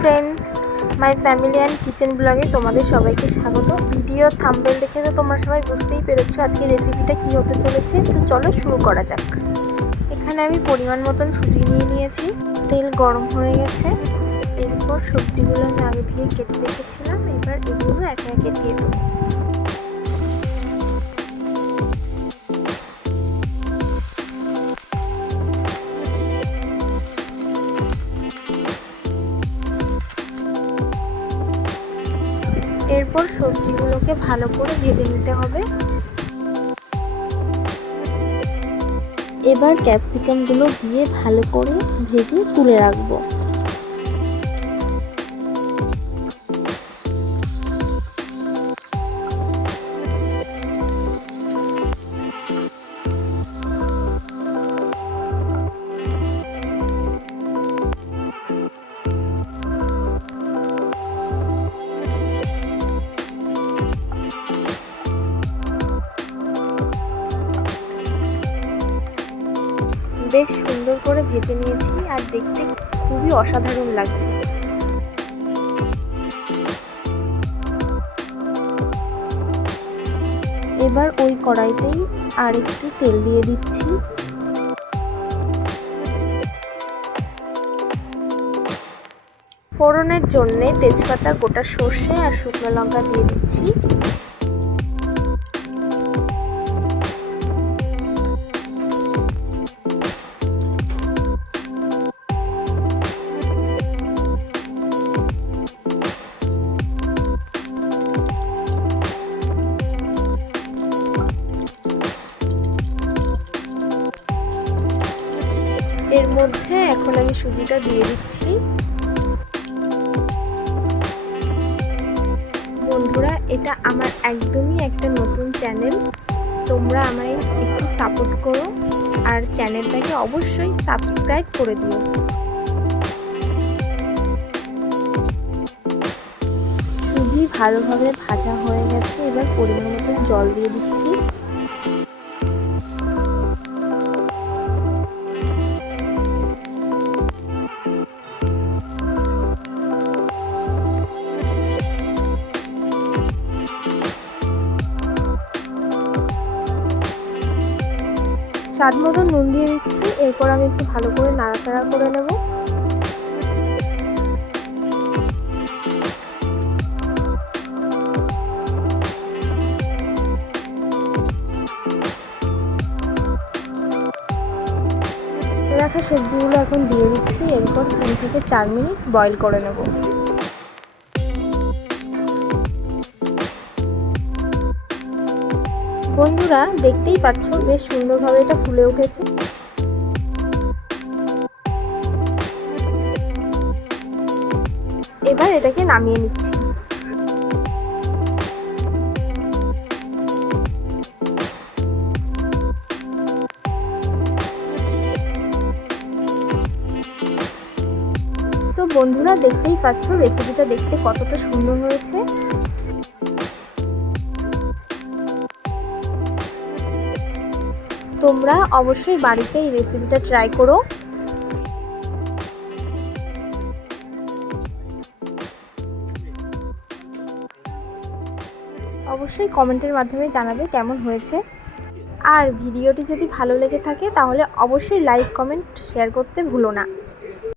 Friends, my family and kitchen ব্লগে তোমাদের সবাইকে স্বাগত। ভিডিও থাম্বনেল দেখে তো তোমরা সবাই বুঝতেই পেরেছো আজকে রেসিপিটা কী হতে চলেছে। তো চলো শুরু করা যাক। এখানে আমি পরিমাণ মতন সুজি নিয়ে নিয়েছি। তেল গরম হয়ে গেছে। এরপর সবজিগুলো আমি আগে থেকে কেটে রেখেছিলাম, এবার এগুলো একে একে দিয়ে দেবো। এরপর সবজিগুলোকে ভালো করে ভেজে নিতে হবে। এবার ক্যাপসিকামগুলো দিয়ে ভালো করে ভেজে তুলে রাখবো। বেশ সুন্দর করে ভেজে নিয়েছি আর দেখতে খুবই অসাধারণ লাগছে। এবার ওই কড়াইতেই আর একটু তেল দিয়ে দিচ্ছি। ফোড়নের জন্যে তেজপাতা, গোটা সর্ষে আর শুকনো লঙ্কা দিয়ে দিচ্ছি। এর মধ্যে এখন আমি সুজিটা দিয়ে দিচ্ছি। বন্ধুরা, এটা আমার একদমই একটা নতুন চ্যানেল, তোমরা আমায় একটু সাপোর্ট করো আর চ্যানেলটাকে অবশ্যই সাবস্ক্রাইব করে দিও। সুজি ভালোভাবে ভাজা হয়ে গেছে, এবার পরিমাণ মতো জল দিয়ে দিচ্ছি। স্বাদ মতো নুন দিয়ে দিচ্ছি। এরপর আমি একটু ভালো করে নাড়াচাড়া করে নেব। রাখা সবজিগুলো এখন দিয়ে দিচ্ছি। এরপর 3 থেকে 4 মিনিট বয়েল করে নেব। বন্ধুরা, দেখতেই পাচ্ছ বেশ সুন্দরভাবে এটা ফুলে উঠেছে। এবার এটাকে নামিয়ে নিচ্ছি। তো বন্ধুরা, দেখতেই পাচ্ছ রেসিপিটা দেখতে কতটা সুন্দর হয়েছে। তোমরা অবশ্যই বাড়িতে এই রেসিপিটা ট্রাই করো। অবশ্যই কমেন্টের মাধ্যমে জানাবে কেমন হয়েছে। আর ভিডিওটি যদি ভালো লেগে থাকে তাহলে অবশ্যই লাইক, কমেন্ট, শেয়ার করতে ভুলো না।